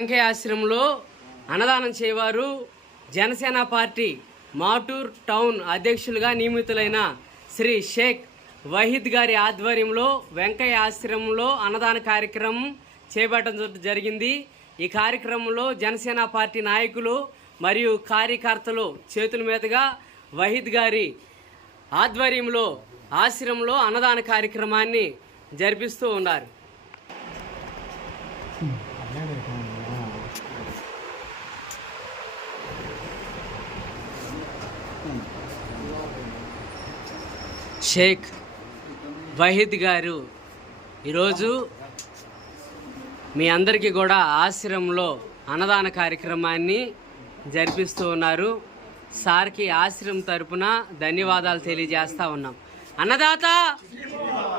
వెంకయ్య ఆశ్రమంలో అన్నదానం చేయవారు జనసేన పార్టీ మాటూర్ టౌన్ అధ్యక్షులుగా నియమితులైన శ్రీ షేక్ వహీద్ గారి ఆధ్వర్యంలో వెంకయ్య ఆశ్రమంలో అన్నదాన కార్యక్రమం చేపట్టడం జరిగింది. ఈ కార్యక్రమంలో జనసేన పార్టీ నాయకులు మరియు కార్యకర్తలు చేతుల మీదుగా వహీద్ గారి ఆధ్వర్యంలో ఆశ్రమంలో అన్నదాన కార్యక్రమాన్ని జరిపిస్తూ ఉన్నారు. షేక్ వహీద్ గారు ఈరోజు మీ అందరికీ కూడా ఆశ్రమంలో అన్నదాన కార్యక్రమాన్ని జరిపిస్తూ ఉన్నారు. సార్కి ఆశ్రమం తరపున ధన్యవాదాలు తెలియజేస్తూ ఉన్నాం. అన్నదాత!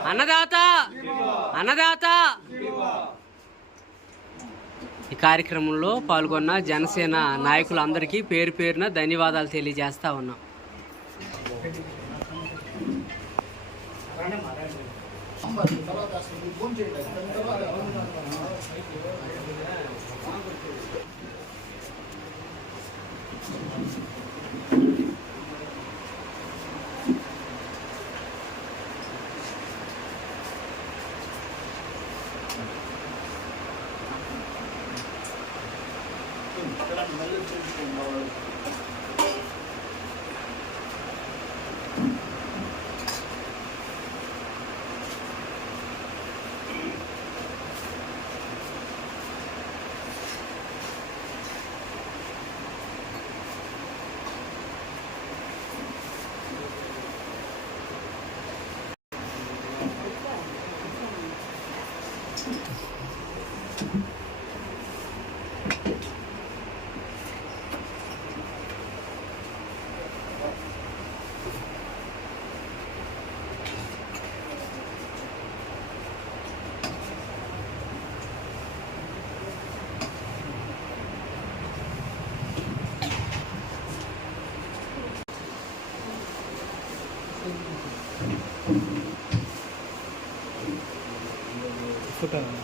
అన్నదాత! అన్నదాత! ఈ కార్యక్రమంలో పాల్గొన్న జనసేన నాయకులందరికీ పేరు పేరున ధన్యవాదాలు తెలియజేస్తా ఉన్నాం. Thank mm -hmm. you. একশো